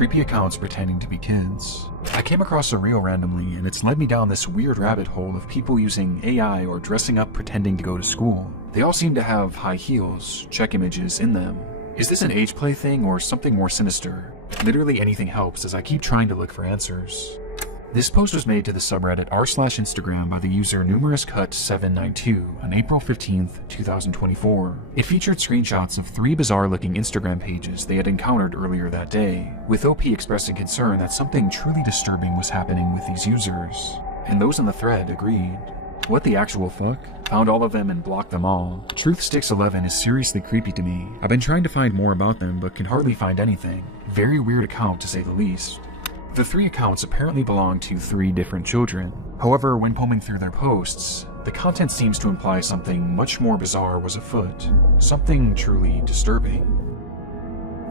creepy accounts pretending to be kids. I came across a reel randomly, and it's led me down this weird rabbit hole of people using AI or dressing up pretending to go to school. They all seem to have high heels, check images in them. Is this an age play thing or something more sinister? Literally anything helps as I keep trying to look for answers. This post was made to the subreddit r/Instagram by the user numerouscut792 on April 15th, 2024. It featured screenshots of 3 bizarre-looking Instagram pages they had encountered earlier that day, with OP expressing concern that something truly disturbing was happening with these users. And those in the thread agreed. What the actual fuck? Found all of them and blocked them all. Truthsticks11 is seriously creepy to me. I've been trying to find more about them but can hardly find anything. Very weird account to say the least. The 3 accounts apparently belong to 3 different children. However, when combing through their posts, the content seems to imply something much more bizarre was afoot. Something truly disturbing.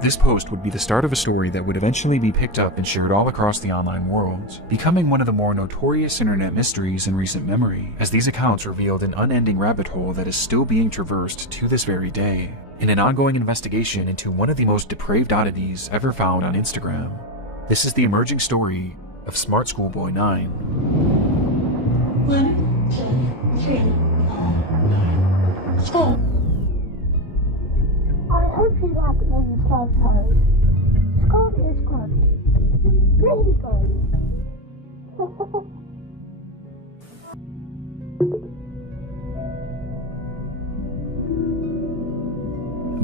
This post would be the start of a story that would eventually be picked up and shared all across the online world, becoming one of the more notorious internet mysteries in recent memory, as these accounts revealed an unending rabbit hole that is still being traversed to this very day, in an ongoing investigation into one of the most depraved oddities ever found on Instagram. This is the emerging story of smartschoolboy9. 1, 2, 3, 4, 5, school. I hope you like these photos. School is good. Really good.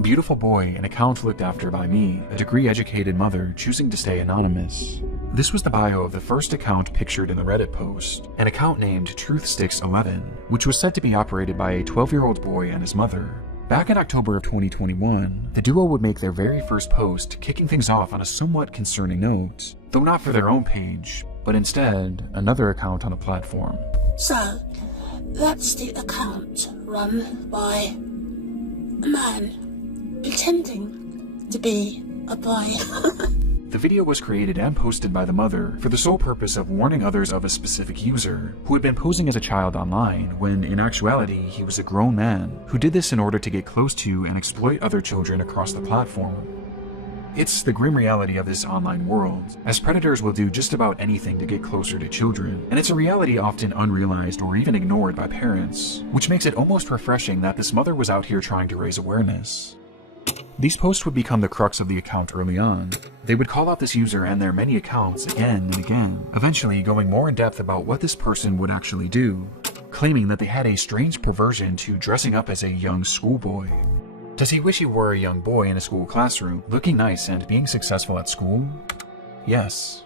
Beautiful boy, an account looked after by me, a degree-educated mother choosing to stay anonymous. This was the bio of the first account pictured in the Reddit post, an account named Truthsticks11, which was said to be operated by a 12-year-old boy and his mother. Back in October of 2021, the duo would make their very first post, kicking things off on a somewhat concerning note, though not for their own page, but instead another account on the platform. So, that's the account run by a man pretending to be a boy. The video was created and posted by the mother for the sole purpose of warning others of a specific user who had been posing as a child online when in actuality he was a grown man who did this in order to get close to and exploit other children across the platform. It's the grim reality of this online world, as predators will do just about anything to get closer to children, and it's a reality often unrealized or even ignored by parents, which makes it almost refreshing that this mother was out here trying to raise awareness. These posts would become the crux of the account early on. They would call out this user and their many accounts again and again, eventually going more in depth about what this person would actually do, claiming that they had a strange perversion to dressing up as a young schoolboy. Does he wish he were a young boy in a school classroom, looking nice and being successful at school? Yes.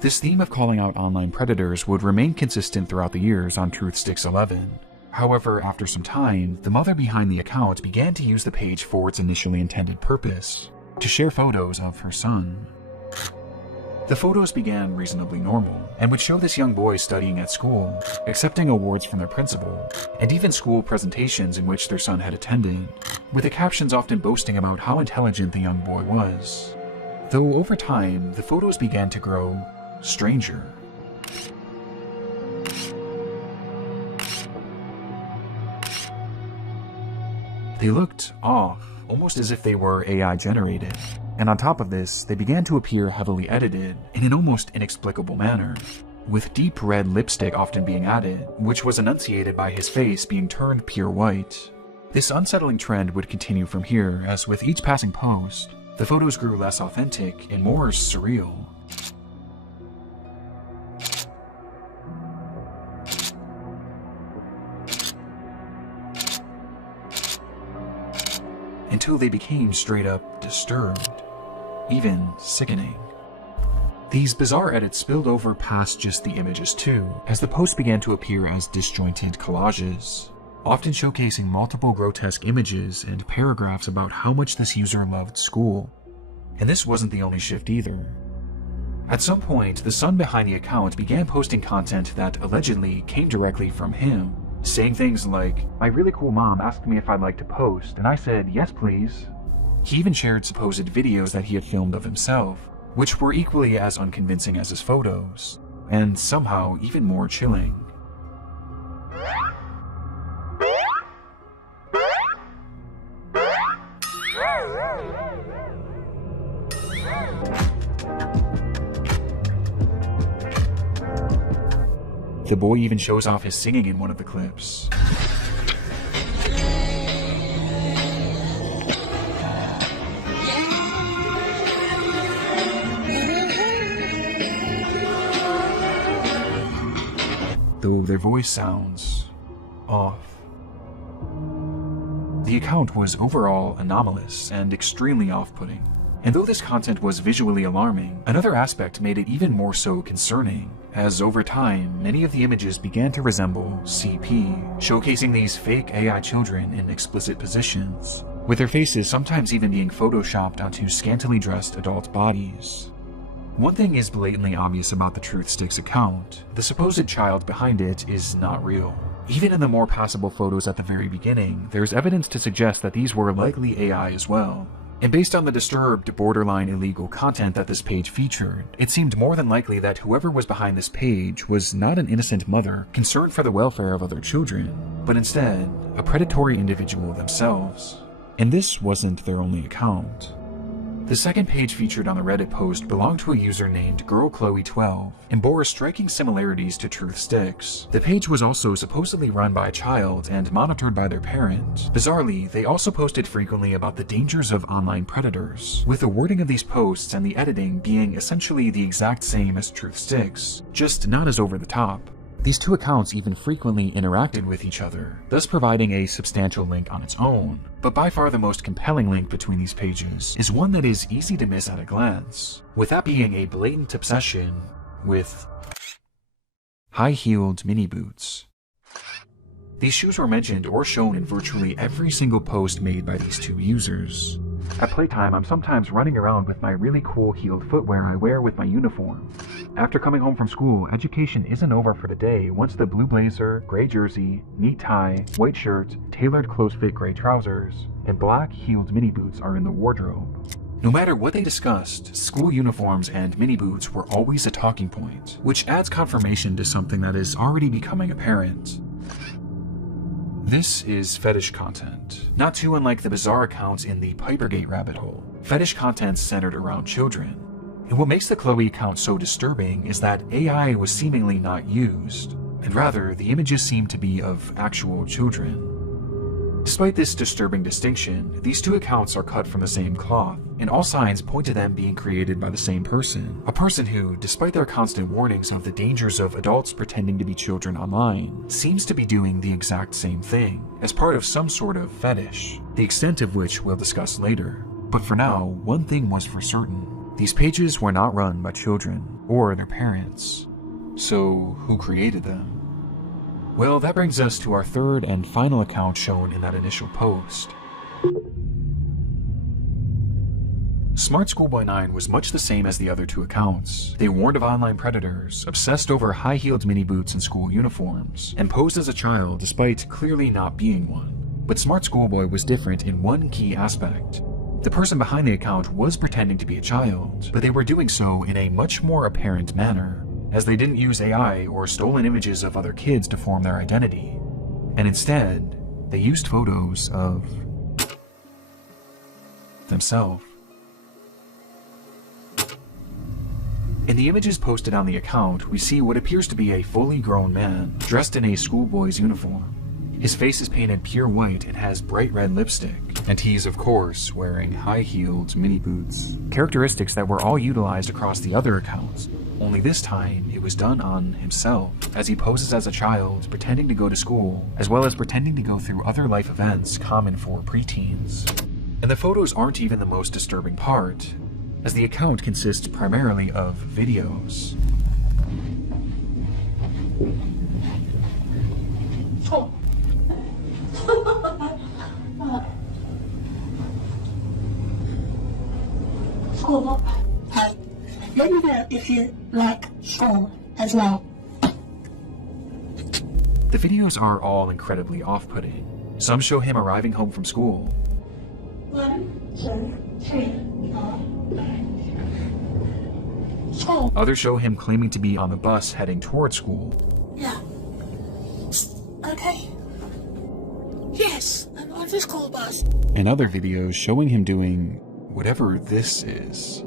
This theme of calling out online predators would remain consistent throughout the years on Truthsticks11. However, after some time, the mother behind the account began to use the page for its initially intended purpose, to share photos of her son. The photos began reasonably normal, and would show this young boy studying at school, accepting awards from their principal, and even school presentations in which their son had attended, with the captions often boasting about how intelligent the young boy was. Though over time, the photos began to grow stranger. They looked off, almost as if they were AI generated, and on top of this, they began to appear heavily edited in an almost inexplicable manner, with deep red lipstick often being added, which was enunciated by his face being turned pure white. This unsettling trend would continue from here, as with each passing post, the photos grew less authentic and more surreal. Until they became straight up disturbed, even sickening. These bizarre edits spilled over past just the images too, as the posts began to appear as disjointed collages, often showcasing multiple grotesque images and paragraphs about how much this user loved school. And this wasn't the only shift either. At some point, the son behind the account began posting content that allegedly came directly from him, saying things like, "My really cool mom asked me if I'd like to post, and I said, yes please." He even shared supposed videos that he had filmed of himself, which were equally as unconvincing as his photos, and somehow even more chilling. The boy even shows off his singing in one of the clips. Though their voice sounds off. The account was overall anomalous and extremely off-putting. And though this content was visually alarming, another aspect made it even more so concerning, as over time, many of the images began to resemble CP, showcasing these fake AI children in explicit positions, with their faces sometimes even being photoshopped onto scantily dressed adult bodies. One thing is blatantly obvious about the Truth Sticks account: the supposed child behind it is not real. Even in the more passable photos at the very beginning, there's evidence to suggest that these were likely AI as well. And based on the disturbed, borderline illegal content that this page featured, it seemed more than likely that whoever was behind this page was not an innocent mother concerned for the welfare of other children, but instead, a predatory individual themselves. And this wasn't their only account. The second page featured on the Reddit post belonged to a user named GirlChloe12 and bore striking similarities to Truth Sticks. The page was also supposedly run by a child and monitored by their parent. Bizarrely, they also posted frequently about the dangers of online predators, with the wording of these posts and the editing being essentially the exact same as Truth Sticks, just not as over the top. These two accounts even frequently interacted with each other, thus providing a substantial link on its own. But by far the most compelling link between these pages is one that is easy to miss at a glance, with that being a blatant obsession with high-heeled mini boots. These shoes were mentioned or shown in virtually every single post made by these two users. At playtime, I'm sometimes running around with my really cool heeled footwear I wear with my uniform. After coming home from school, education isn't over for the day once the blue blazer, gray jersey, neat tie, white shirt, tailored close-fit gray trousers, and black heeled mini boots are in the wardrobe. No matter what they discussed, school uniforms and mini boots were always a talking point, which adds confirmation to something that is already becoming apparent. This is fetish content, not too unlike the bizarre accounts in the Pipergate rabbit hole. Fetish content centered around children. And what makes the Chloe account so disturbing is that AI was seemingly not used, and rather the images seem to be of actual children. Despite this disturbing distinction, these two accounts are cut from the same cloth, and all signs point to them being created by the same person. A person who, despite their constant warnings of the dangers of adults pretending to be children online, seems to be doing the exact same thing, as part of some sort of fetish, the extent of which we'll discuss later. But for now, one thing was for certain. These pages were not run by children, or their parents. So, who created them? Well, that brings us to our third and final account shown in that initial post. smartschoolboy9 was much the same as the other two accounts. They warned of online predators, obsessed over high-heeled mini boots and school uniforms, and posed as a child despite clearly not being one. But Smart Schoolboy was different in one key aspect. The person behind the account was pretending to be a child, but they were doing so in a much more apparent manner, as they didn't use AI or stolen images of other kids to form their identity, and instead, they used photos of themselves. In the images posted on the account, we see what appears to be a fully grown man, dressed in a schoolboy's uniform. His face is painted pure white and has bright red lipstick, and he's of course wearing high-heeled mini boots. Characteristics that were all utilized across the other accounts, only this time it was done on himself, as he poses as a child pretending to go to school, as well as pretending to go through other life events common for preteens. And the photos aren't even the most disturbing part, as the account consists primarily of videos. School. Let me know if you like school as well. The videos are all incredibly off-putting. Some show him arriving home from school. 1, 2, 3, 4. School. Others show him claiming to be on the bus heading toward school. Yeah. Okay. Yes, I'm on the school bus. And other videos showing him doing whatever this is.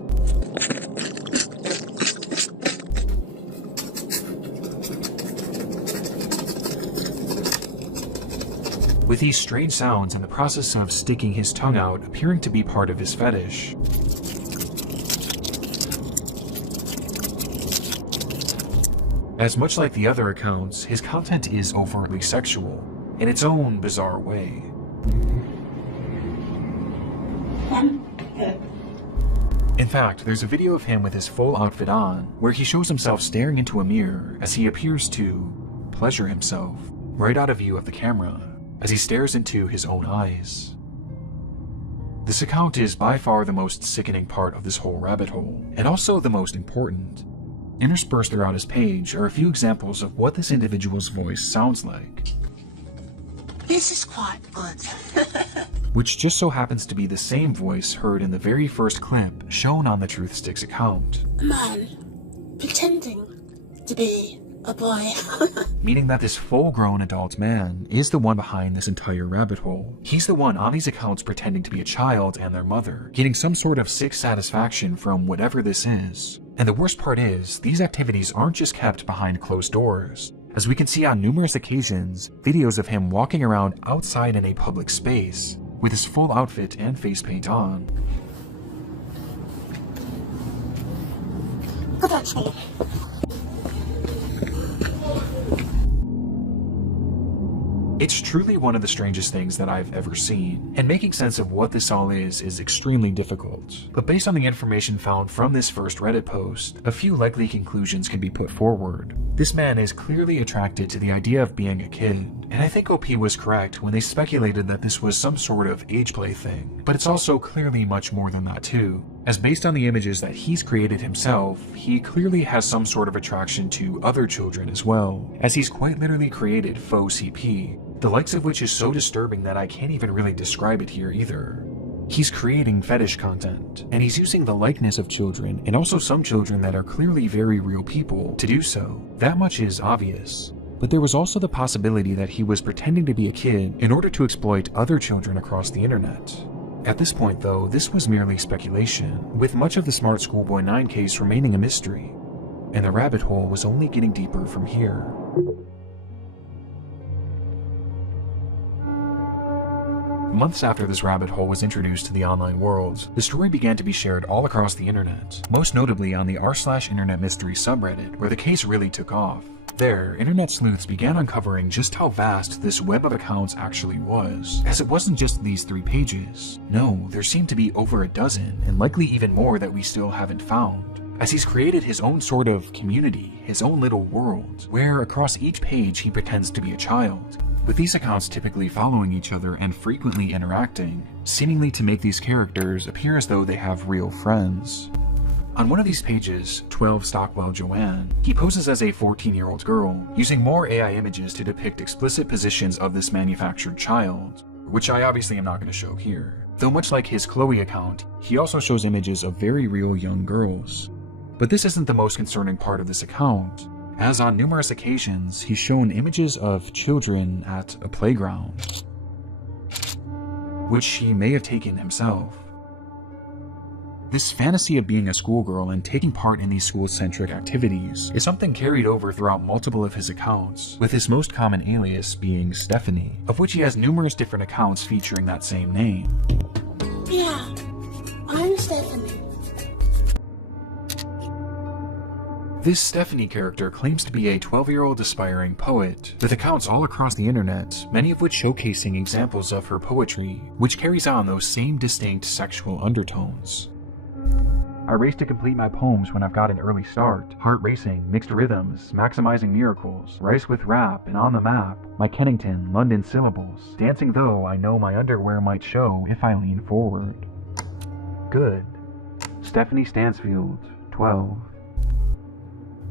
with these strange sounds and the process of sticking his tongue out appearing to be part of his fetish. As much like the other accounts, his content is overtly sexual, in its own bizarre way. In fact, there's a video of him with his full outfit on, where he shows himself staring into a mirror as he appears to pleasure himself, right out of view of the camera, as he stares into his own eyes. This account is by far the most sickening part of this whole rabbit hole, and also the most important. Interspersed throughout his page are a few examples of what this individual's voice sounds like. This is quite good. Which just so happens to be the same voice heard in the very first clip shown on the Truth Sticks account. A man pretending to be a boy. Meaning that this full-grown adult man is the one behind this entire rabbit hole. He's the one on these accounts pretending to be a child and their mother, getting some sort of sick satisfaction from whatever this is. And the worst part is, these activities aren't just kept behind closed doors. As we can see on numerous occasions, videos of him walking around outside in a public space, with his full outfit and face paint on. Good actually. It's truly one of the strangest things that I've ever seen, and making sense of what this all is extremely difficult. But based on the information found from this first Reddit post, a few likely conclusions can be put forward. This man is clearly attracted to the idea of being a kid, and I think OP was correct when they speculated that this was some sort of age play thing, but it's also clearly much more than that too. As based on the images that he's created himself, he clearly has some sort of attraction to other children as well, as he's quite literally created faux CP, the likes of which is so disturbing that I can't even really describe it here either. He's creating fetish content, and he's using the likeness of children, and also some children that are clearly very real people, to do so. That much is obvious. But there was also the possibility that he was pretending to be a kid in order to exploit other children across the internet. At this point though, this was merely speculation, with much of the smartschoolboy9 case remaining a mystery, and the rabbit hole was only getting deeper from here. Months after this rabbit hole was introduced to the online world, the story began to be shared all across the internet, most notably on the r/internet mystery subreddit, where the case really took off. There, internet sleuths began uncovering just how vast this web of accounts actually was, as it wasn't just these 3 pages. No, there seemed to be over a dozen, and likely even more that we still haven't found, as he's created his own sort of community, his own little world, where across each page he pretends to be a child, with these accounts typically following each other and frequently interacting, seemingly to make these characters appear as though they have real friends. On one of these pages, 12 Stockwell Joanne, he poses as a 14-year-old girl, using more AI images to depict explicit positions of this manufactured child, which I obviously am not going to show here. Though much like his Chloe account, he also shows images of very real young girls. But this isn't the most concerning part of this account, as on numerous occasions he's shown images of children at a playground, which he may have taken himself. This fantasy of being a schoolgirl and taking part in these school-centric activities is something carried over throughout multiple of his accounts, with his most common alias being Stephanie, of which he has numerous different accounts featuring that same name. Yeah, I'm Stephanie. This Stephanie character claims to be a 12-year-old aspiring poet, with accounts all across the internet, many of which showcasing examples of her poetry, which carries on those same distinct sexual undertones. I race to complete my poems when I've got an early start, heart racing, mixed rhythms, maximizing miracles, rice with rap, and on the map, my Kennington, London syllables, dancing though I know my underwear might show if I lean forward. Good. Stephanie Stansfield, 12.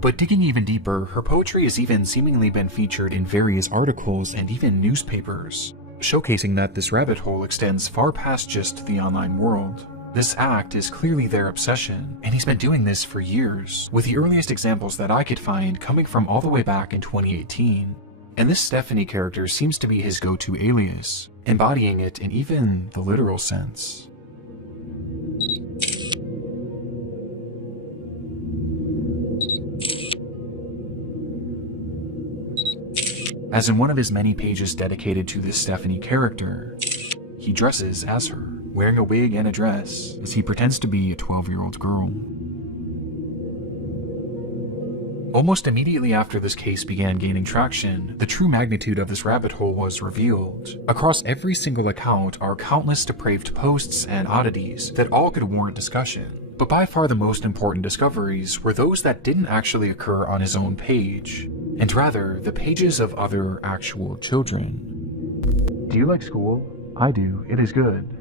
But digging even deeper, her poetry has even seemingly been featured in various articles and even newspapers, showcasing that this rabbit hole extends far past just the online world. This act is clearly their obsession, and he's been doing this for years, with the earliest examples that I could find coming from all the way back in 2018. And this Stephanie character seems to be his go-to alias, embodying it in even the literal sense. as in one of his many pages dedicated to this Stephanie character, he dresses as her, wearing a wig and a dress, as he pretends to be a 12-year-old girl. Almost immediately after this case began gaining traction, the true magnitude of this rabbit hole was revealed. Across every single account are countless depraved posts and oddities that all could warrant discussion. But by far the most important discoveries were those that didn't actually occur on his own page, and rather the pages of other actual children. Do you like school? I do. It is good.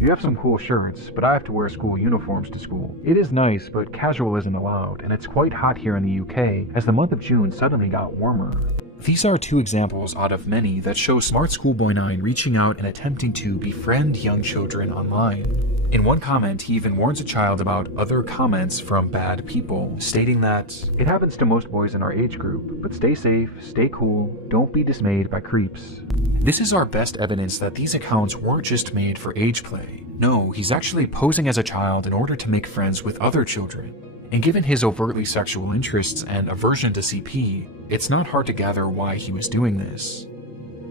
You have some cool shirts, but I have to wear school uniforms to school. It is nice, but casual isn't allowed, and it's quite hot here in the UK, as the month of June suddenly got warmer. These are two examples out of many that show smartschoolboy9 reaching out and attempting to befriend young children online. In one comment, he even warns a child about other comments from bad people, stating that, "It happens to most boys in our age group, but stay safe, stay cool, don't be dismayed by creeps." This is our best evidence that these accounts weren't just made for age play. No, he's actually posing as a child in order to make friends with other children. And given his overtly sexual interests and aversion to CP, it's not hard to gather why he was doing this.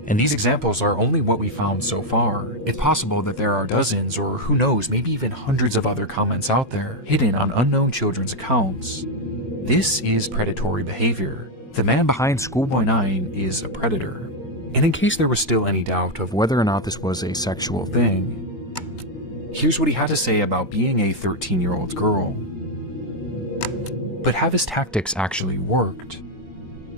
And these examples are only what we found so far. It's possible that there are dozens, or who knows, maybe even hundreds of other comments out there, hidden on unknown children's accounts. This is predatory behavior. The man behind Schoolboy9 is a predator. And in case there was still any doubt of whether or not this was a sexual thing, here's what he had to say about being a 13-year-old girl. But have his tactics actually worked?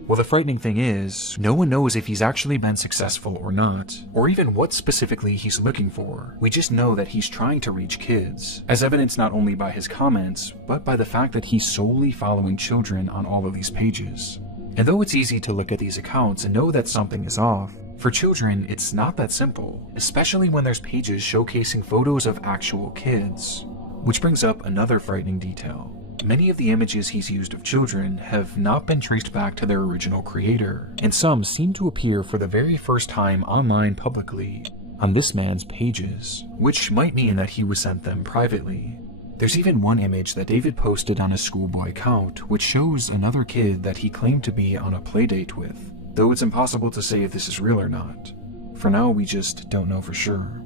Well, the frightening thing is, no one knows if he's actually been successful or not, or even what specifically he's looking for. We just know that he's trying to reach kids, as evidenced not only by his comments, but by the fact that he's solely following children on all of these pages. And though it's easy to look at these accounts and know that something is off, for children it's not that simple, especially when there's pages showcasing photos of actual kids. Which brings up another frightening detail. Many of the images he's used of children have not been traced back to their original creator, and some seem to appear for the very first time online publicly on this man's pages, which might mean that he was sent them privately. There's even one image that David posted on his schoolboy account, which shows another kid that he claimed to be on a playdate with, though it's impossible to say if this is real or not. For now, we just don't know for sure.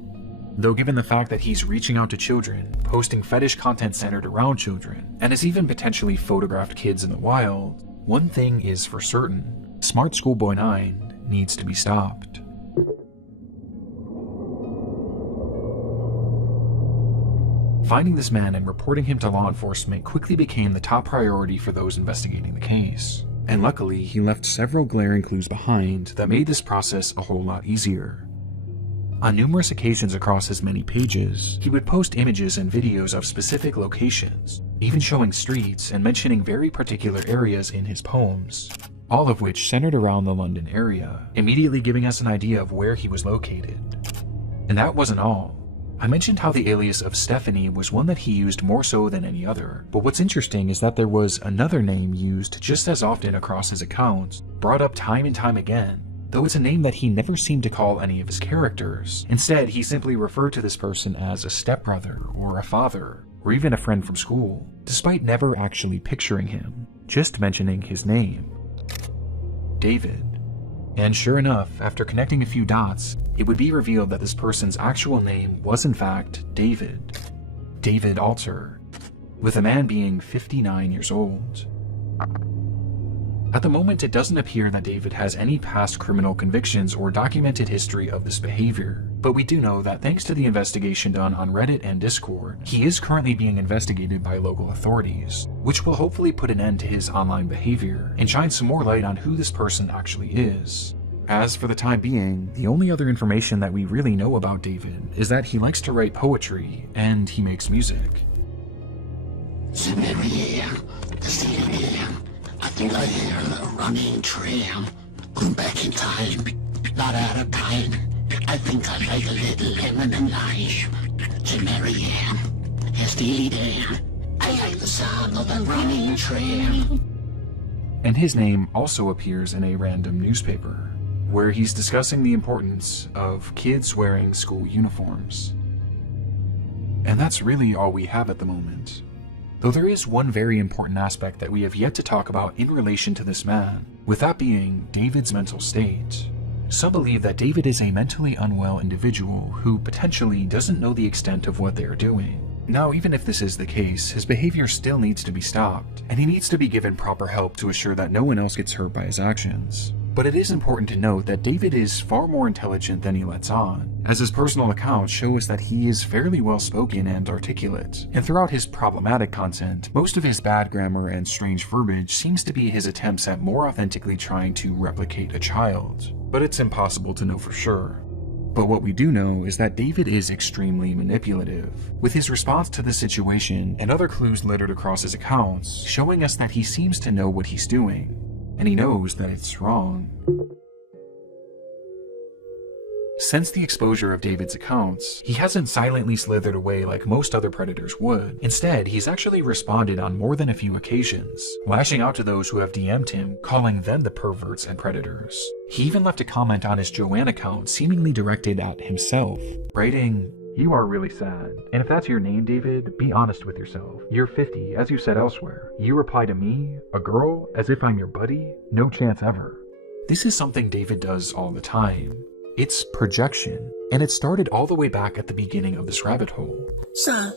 Though given the fact that he's reaching out to children, posting fetish content centered around children, and has even potentially photographed kids in the wild, one thing is for certain: smartschoolboy9 needs to be stopped. Finding this man and reporting him to law enforcement quickly became the top priority for those investigating the case. And luckily, he left several glaring clues behind that made this process a whole lot easier. On numerous occasions across his many pages, he would post images and videos of specific locations, even showing streets and mentioning very particular areas in his poems, all of which centered around the London area, immediately giving us an idea of where he was located. And that wasn't all. I mentioned how the alias of Stephanie was one that he used more so than any other, but what's interesting is that there was another name used just as often across his accounts, brought up time and time again, though it's a name that he never seemed to call any of his characters. Instead, he simply referred to this person as a stepbrother, or a father, or even a friend from school, despite never actually picturing him, just mentioning his name: David. And sure enough, after connecting a few dots, it would be revealed that this person's actual name was in fact David. David Alter, with the man being 59 years old. At the moment, it doesn't appear that David has any past criminal convictions or documented history of this behavior, but we do know that thanks to the investigation done on Reddit and Discord, he is currently being investigated by local authorities, which will hopefully put an end to his online behavior and shine some more light on who this person actually is. As for the time being, the only other information that we really know about David is that he likes to write poetry and he makes music. I think I hear a running tram. Going back in time, not out of time. I think I like a little lemon and lime. To Marianne, Steely Dan. I like the sound of the running tram. And his name also appears in a random newspaper, where he's discussing the importance of kids wearing school uniforms. And that's really all we have at the moment. Though there is one very important aspect that we have yet to talk about in relation to this man, with that being David's mental state. Some believe that David is a mentally unwell individual who potentially doesn't know the extent of what they are doing. Now, even if this is the case, his behavior still needs to be stopped, and he needs to be given proper help to assure that no one else gets hurt by his actions. But it is important to note that David is far more intelligent than he lets on, as his personal accounts show us that he is fairly well spoken and articulate, and throughout his problematic content, most of his bad grammar and strange verbiage seems to be his attempts at more authentically trying to replicate a child. But it's impossible to know for sure. But what we do know is that David is extremely manipulative, with his response to the situation and other clues littered across his accounts showing us that he seems to know what he's doing, and he knows that it's wrong. Since the exposure of David's accounts, he hasn't silently slithered away like most other predators would. Instead, he's actually responded on more than a few occasions, lashing out to those who have DM'd him, calling them the perverts and predators. He even left a comment on his Joanne account seemingly directed at himself, writing, "You are really sad. And if that's your name, David, be honest with yourself. You're 50, as you said elsewhere. You reply to me, a girl, as if I'm your buddy? No chance ever." This is something David does all the time. It's projection, and it started all the way back at the beginning of this rabbit hole. So,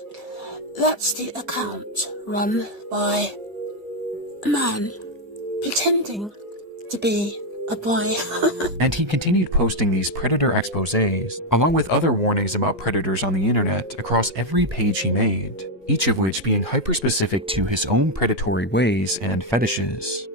that's the account run by a man pretending to be a boy. And he continued posting these predator exposés, along with other warnings about predators on the internet across every page he made, each of which being hyper-specific to his own predatory ways and fetishes.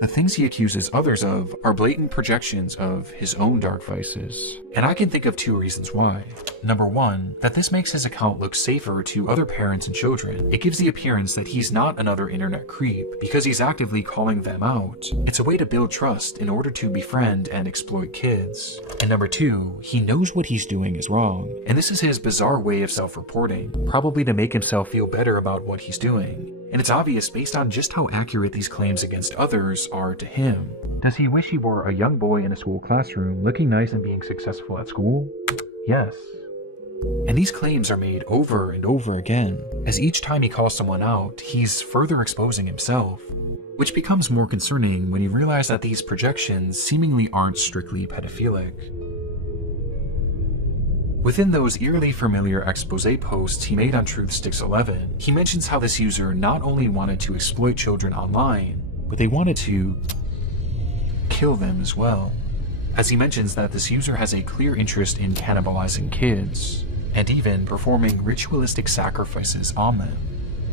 The things he accuses others of are blatant projections of his own dark vices. And I can think of two reasons why. Number one, that this makes his account look safer to other parents and children. It gives the appearance that he's not another internet creep, because he's actively calling them out. It's a way to build trust in order to befriend and exploit kids. And number two, he knows what he's doing is wrong, and this is his bizarre way of self-reporting, probably to make himself feel better about what he's doing. And it's obvious based on just how accurate these claims against others are to him. Does he wish he were a young boy in a school classroom, looking nice and being successful at school? Yes. And these claims are made over and over again, as each time he calls someone out, he's further exposing himself. Which becomes more concerning when you realize that these projections seemingly aren't strictly pedophilic. Within those eerily familiar expose posts he made on TruthSticks11, he mentions how this user not only wanted to exploit children online, but they wanted to kill them as well. As he mentions that this user has a clear interest in cannibalizing kids, and even performing ritualistic sacrifices on them.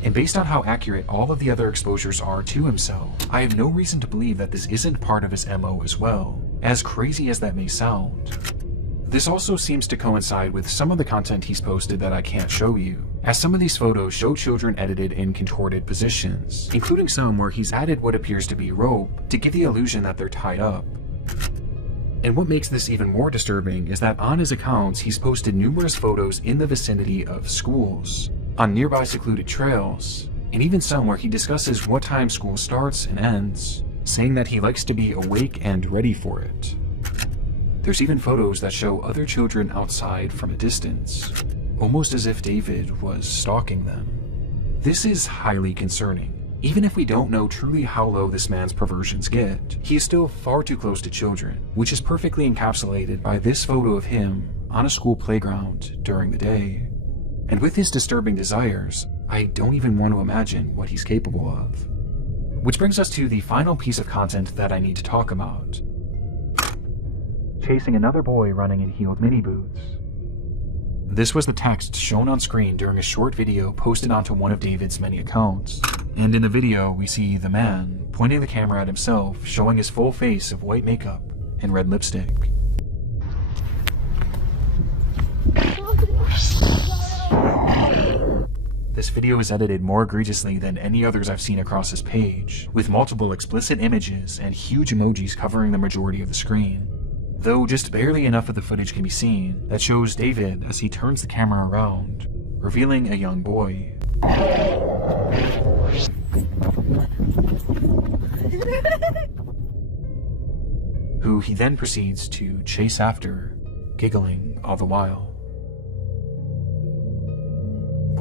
And based on how accurate all of the other exposures are to himself, I have no reason to believe that this isn't part of his MO as well, as crazy as that may sound. This also seems to coincide with some of the content he's posted that I can't show you, as some of these photos show children edited in contorted positions, including some where he's added what appears to be rope to give the illusion that they're tied up. And what makes this even more disturbing is that on his accounts he's posted numerous photos in the vicinity of schools, on nearby secluded trails, and even some where he discusses what time school starts and ends, saying that he likes to be awake and ready for it. There's even photos that show other children outside from a distance, almost as if David was stalking them. This is highly concerning. Even if we don't know truly how low this man's perversions get, he is still far too close to children, which is perfectly encapsulated by this photo of him on a school playground during the day. And with his disturbing desires, I don't even want to imagine what he's capable of. Which brings us to the final piece of content that I need to talk about. Chasing another boy running in heeled mini boots. This was the text shown on screen during a short video posted onto one of David's many accounts. And in the video, we see the man pointing the camera at himself, showing his full face of white makeup and red lipstick. This video is edited more egregiously than any others I've seen across his page, with multiple explicit images and huge emojis covering the majority of the screen. Though just barely enough of the footage can be seen that shows David as he turns the camera around, revealing a young boy. Who he then proceeds to chase after, giggling all the while.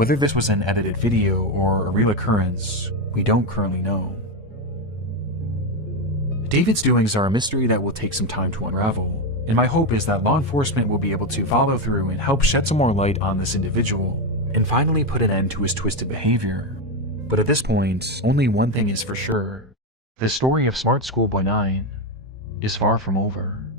Whether this was an edited video or a real occurrence, we don't currently know. David's doings are a mystery that will take some time to unravel, and my hope is that law enforcement will be able to follow through and help shed some more light on this individual, and finally put an end to his twisted behavior. But at this point, only one thing is for sure. The story of Smart Schoolboy 9 is far from over.